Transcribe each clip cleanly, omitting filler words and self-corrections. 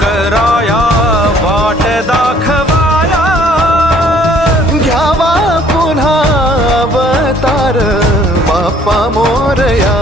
कराया वाट दाखवाया, घ्यावा पुन्हा अवतार बाप्पा मोरया.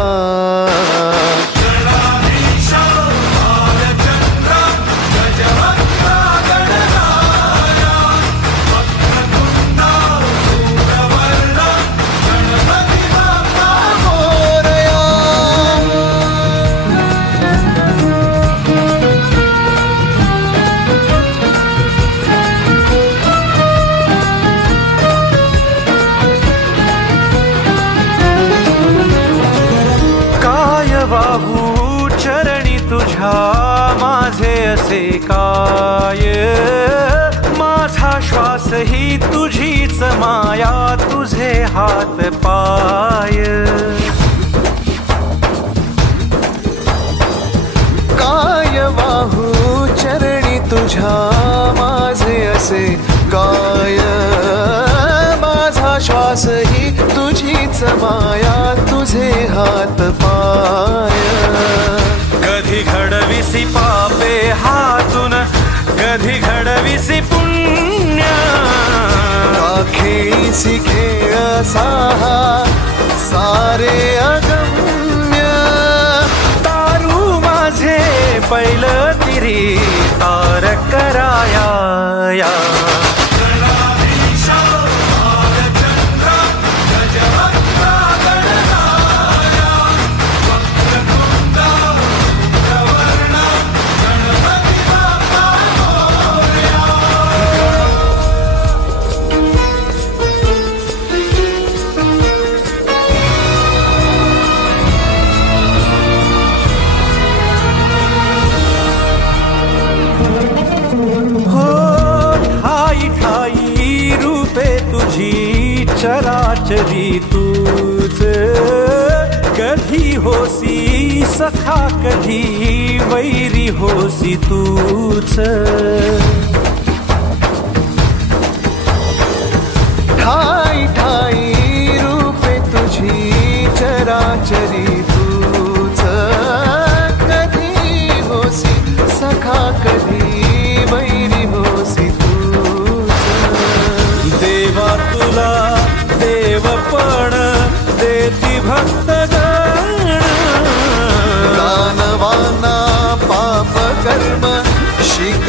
वाहू चरणी तुझ्या माझे असे काय, माझा श्वास ही तुझीच माया, तुझे हात पाय. काय वाहू चरणी तुझ्या माझे असे काय, माझा श्वास ही तुझीच माया, तुझे हात पाय. कधी घडविसी पापे हातून, कधी घडविसी पुण्य, खेळीसी खेळ साहा सारे अगम्य. तारू माझे पहिलं तिरी तार कराया या. चराचरी तूच, कधी होसी सखा कधी वैरी होसी तूच. ठाई ठाई रूपे तुझी चराचरी तूच, कधी होसी सखा कधी वैरी होसी तूच. देवा तुला देवपण देती भक्तगण, दानवाना पाप कर्म शिक